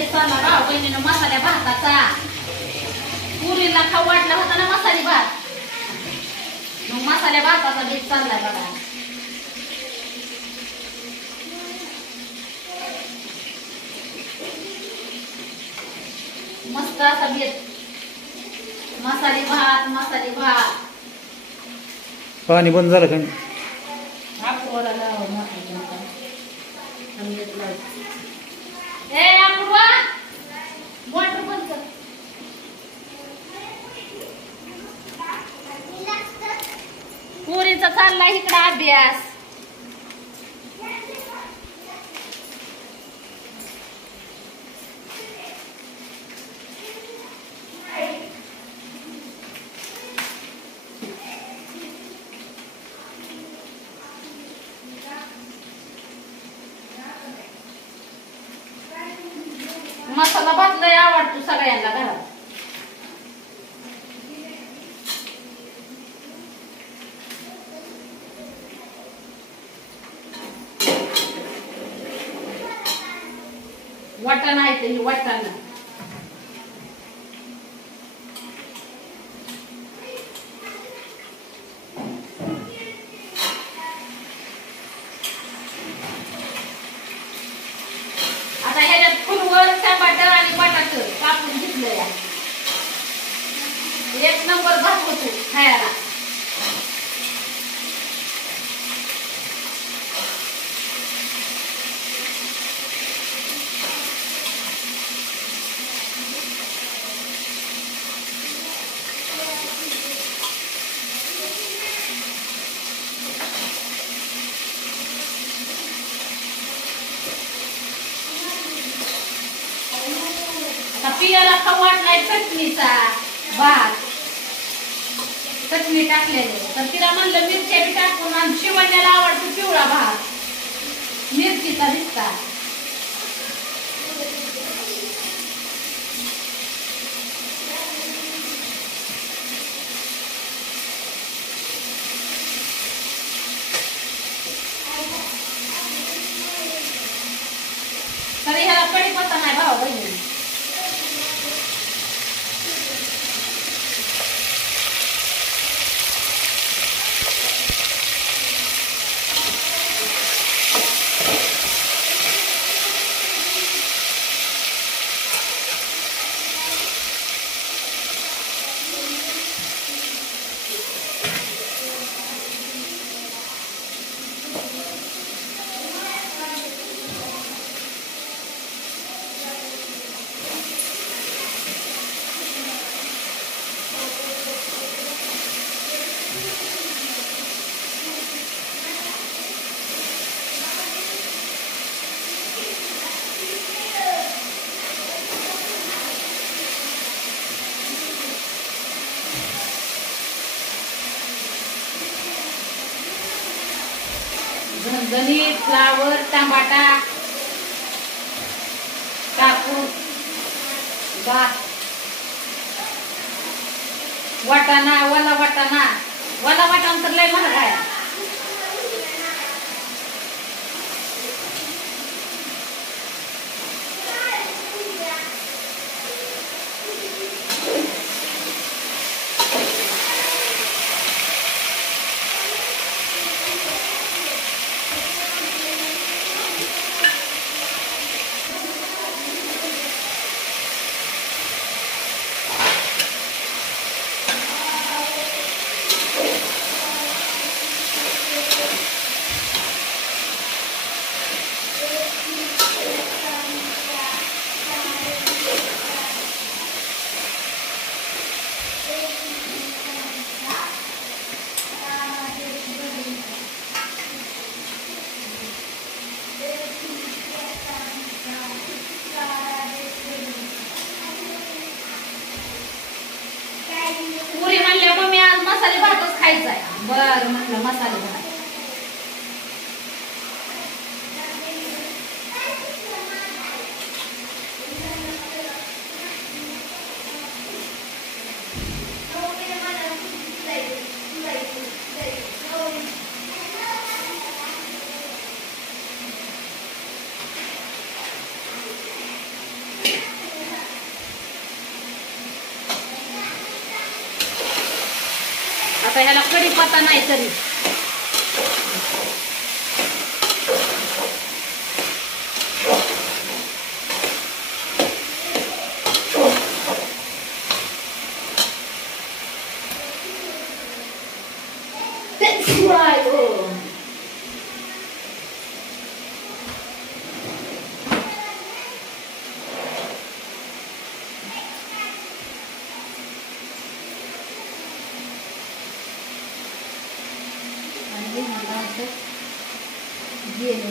बेत चालला भाऊ बहिणीनं मसाल्या भाताचा. पुरीला खाऊ वाटला होता ना मसाले भात, मग मसाल्या भाताचा बेत चाललाय बघा. मस्त असा बेत, मसाले भात मसाले भात. पाणी बंद झालं का? ए अपूर्वा मोटर बंद कर. पुरीचा चाललाय इकडे अभ्यास. मसाला भात लय आवडतो सगळ्यांना घरात. वाटाणा आहे ते वाटाणा. आता ह्याच्यात फुलवर टमाटर आणि बटाटे कापून घेतलंय. एक नंबर भात होतो खायला. पियाला खाऊ वाटलाय चटणीचा भात, चटणी टाकलेली. तर तिला म्हणलं मिरच्या बी टाकून, आणि शिवण्याला आवडतो पिवळा भात मिरचीचा दिसता. तरी ह्याला कढीपत्ता नाही भाऊ बहिणी. झणझणीत फ्लावर टमाटा टाकून भात. वाटाणा वाला वाटाणा तर लय महाग आहे. पुरी म्हणल्या मम्मी आज मसाले भातच खायचा आहे. बरं म्हटलं मसाले भात. पता नाही तरी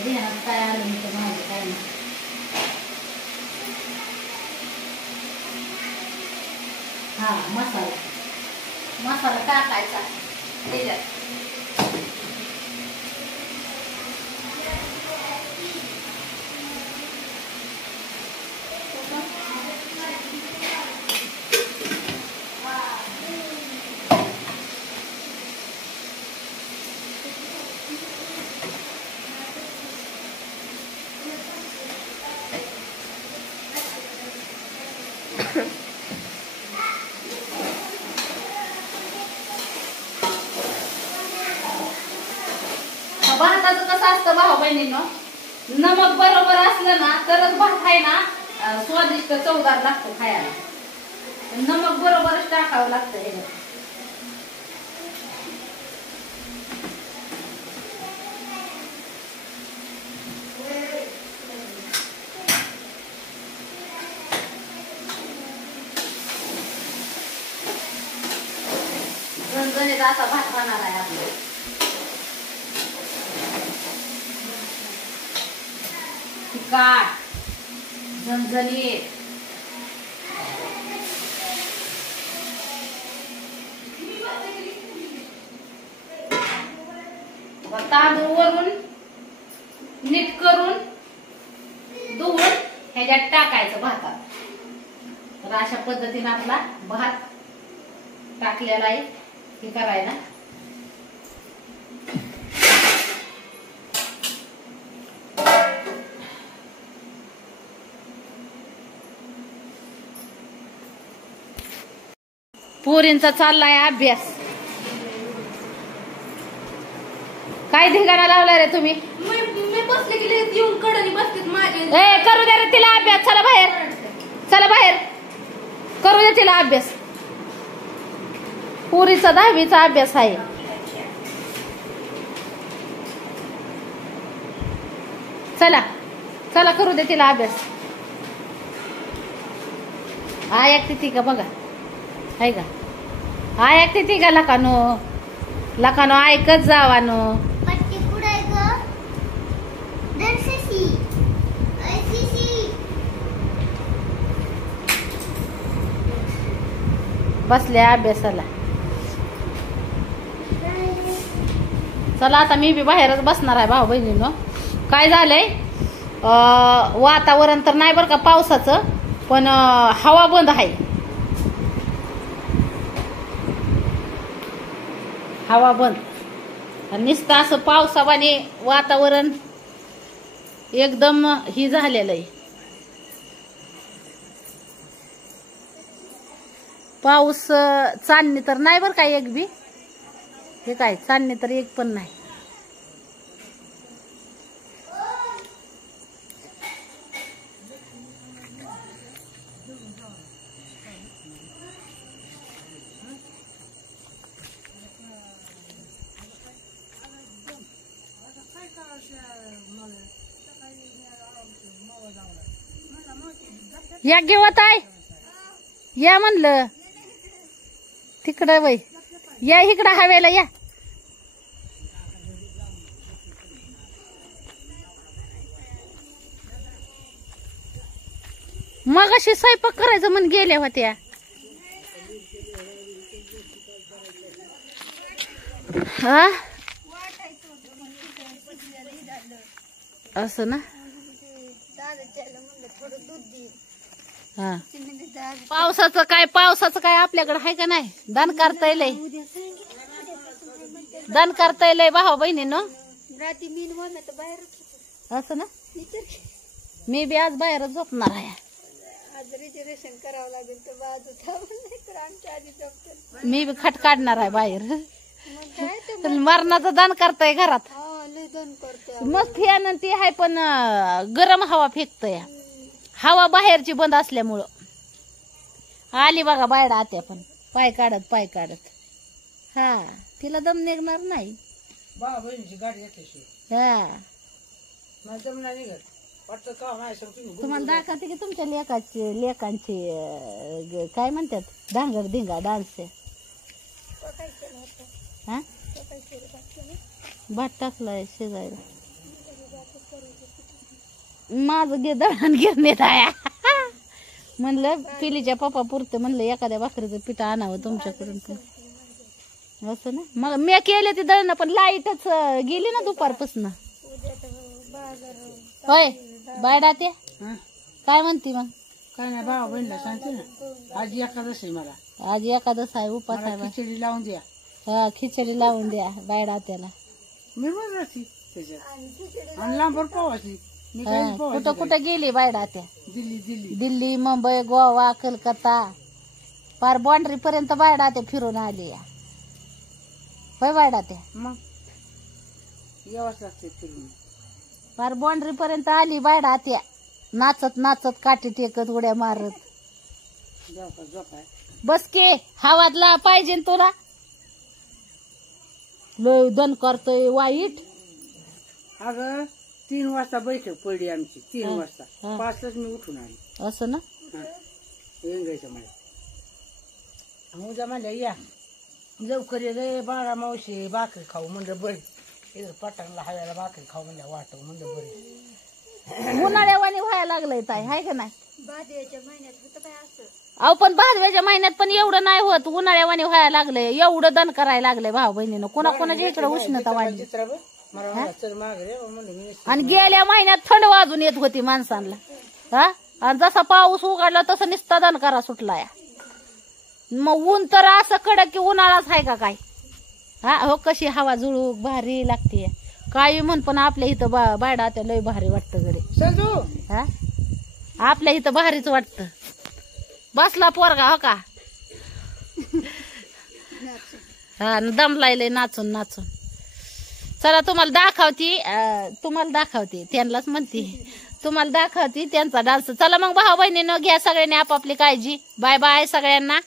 ध्यानात काय आलं मी तर माझं काय नाही. हा मसाला टाकायचा त्याच्यात. भाताचं कसं असतं भाऊ बहिणींनो, नमक बरोबर असलं ना तरच भात आहे ना स्वादिष्ट चवदार लागतो खायला. नमक बरोबरच टाकावं लागतं हे. झणझणीत असा भात होणार आहे आपला. तिखट झणझणीत. तांदूळ वरून नीट करून धुवून ह्याच्यात टाकायचं भातात. तर अशा पद्धतीने आपला भात टाकलेला आहे. हे करायला पोरींचा चाललाय अभ्यास. काय धिंगाणा लावला रे तुम्ही? मी बसले गेले येऊन कडनी बसतेत माझे. ए करू दे रे तिला अभ्यास. चला बाहेर, चला बाहेर, करू दे तिला अभ्यास. पोरीचा 10वीचा अभ्यास आहे. चला चला करू दे तिला अभ्यास. आय ऐकते का बघा, आहे का? आय ऐकते का लकानो? लकानो ऐकत जावानो. बसल्या अभ्यासाला. चला आता मी बी बाहेरच बसणार आहे भाऊ बहिणींनो. काय झालंय, वातावरण तर नाही बरं का पावसाचं, पण हवा बंद आहे. हवा बंद. नुसतं असं पावसावाने वातावरण एकदम ही झालेलं आहे. पाऊस चांदणी तर नाही बरं काय एक बी. हे काय चांदणी तर एक पण नाही. या घेवत आहे, या म्हणलं तिकडं बाई, या इकडं हवेला या. मग अशी स्वयंपाक करायचं म्हणून गेल्या होत्या. हा असं ना. हा पावसाचं काय आपल्याकडे आहे का नाही? दान करता येईल, दान करता येईल भाऊ बहिणीनो. असं ना. मी बी आज बाहेरच झोपणार आहे. रिझर्वेशन करावं लागेल तर बाजू थांबून, नाही तर आमच्या आधी झोपतो. मी बी खट काढणार आहे बाहेर. काय ते मरणाचं दान करताय घरात लय दण करते मस्त फॅन आणि ती आहे पण गरम हवा फेकतय हवा बाहेरची बंद असल्यामुळं आली बघा बायडा आत्या पण पाय काढत हा तिला दम निघणार नाही बहिणीची गाडी येते हा नाही जमणार निघत वाटतं का माझ्या तुम्हाला दाखवते की तुमच्या लेकांची काय म्हणतात धांगर धिंगा डान्स हा भात टाकलाय शिजायला माझं दळण गिरणीत आहे म्हणलं पिलीच्या पप्पा पुरतं म्हणलं एखाद्या भाकरीचं पिठा आणावं तुमच्याकडून पण असं ना मग मी केले ती दळणं पण लाईटच गेली ना दुपारपासून होय बायडा ते काय म्हणती मग काय नाही भावा बहिणीला सांगते ना आज एकादश आहे मला आज एकादश आहे उपास आहे खिचडी लावून द्या हा खिचडी लावून द्या बायडा त्याला मी बघायची त्याच्यात आणि लांबर पावायची मी हा, काही कुठं पावायची कुठं गेली बायडा त्या दिल्ली दिल्ली मुंबई गोवा कलकत्ता पार बाउंड्री पर्यंत बायडा त्या फिरून आली होय बायडा त्या मग यावंच लागते फिरून पार बाउंड्री पर्यंत आली बायडा त्या नाचत काठी टेकत उड्या मारत झोपाय बस के हवातला पाहिजे न तुला लय दन करतोय वाईट अगं 3 वाजता बैठक पडली आमची 3 हा. वाजता हा. 5लाच मी उठून आली असं ना येंगायच्या मला उद्या म्हणल्या या लवकर ये रे बाळा मावशी भाकरी खाऊ म्हणलं बरी इथं पटांगला हव्याला भाकरी खाऊ म्हणल्या वाटव म्हणलं बरी उन्हाळ्यावानी व्हायला लागलंय ताई हाय का नाही भादव्याच्या महिन्यात होतं काय असं अहो पण भादव्याच्या महिन्यात पण एवढं नाही होत उन्हाळ्यावानी व्हायला लागलंय एवढं दन करायला लागलंय भाऊ बहिणीनं कोणाच्या इकडे उष्णता वाढली मला म्हणला, चल मागे रे म्हणलं मी आणि गेल्या महिन्यात थंड वाजून येत होती माणसांना हा आणि जसा पाऊस उघडला तसं नुसता दणकारा सुटलाय मग ऊन तर असं कडक की उन्हाळाच आहे का काय हा हो कशी हवा झुळूक भारी लागते काही म्हण पण आपल्या इथं बायडा त्या लय भारी वाटतं गडे संजू हा आपल्या इथं भारीच वाटतं बसला पोरगा हो का हा दमलाय नाचून चला तुम्हाला दाखवते त्यांनाच म्हणते तुम्हाला दाखवते त्यांचा डान्स चला मग भाऊ बहिणीनं घ्या सगळ्यांनी आपापली काळजी बाय बाय सगळ्यांना